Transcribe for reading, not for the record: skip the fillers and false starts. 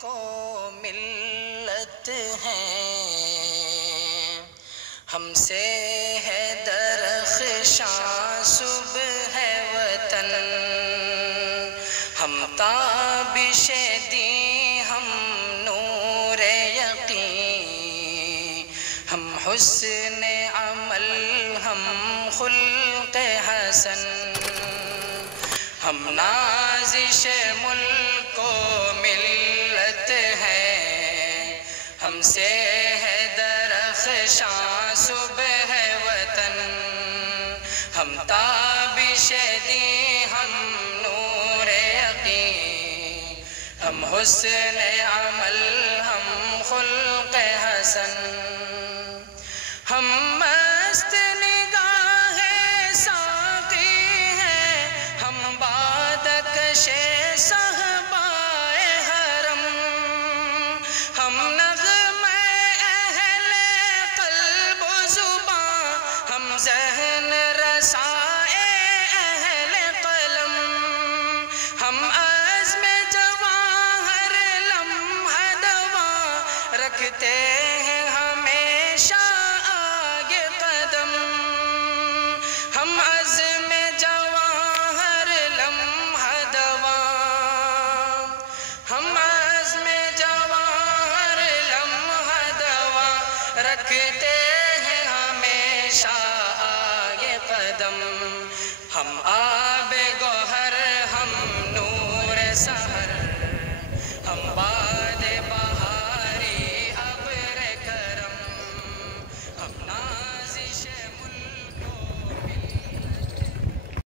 کو ملت ہیں، ہم سے ہے درخشاں صبح وطن، ہم تابش دی ہم نور یقین، ہم حسن عمل ہم خلق حسن، ہم نازش ملک و ملت ہیں، ہم سے ہے درخشاں صبح وطن، ہم تابش دی ہم نور یقین، ہم حسن عمل ہم خلق حسن، ہم مست نگاہ ساقی ہیں، ہم بادکش صحبائے حرم، ہم نغمہ اہل قلب و زباں، ہم ذہن رسائے اہل قلم، ہم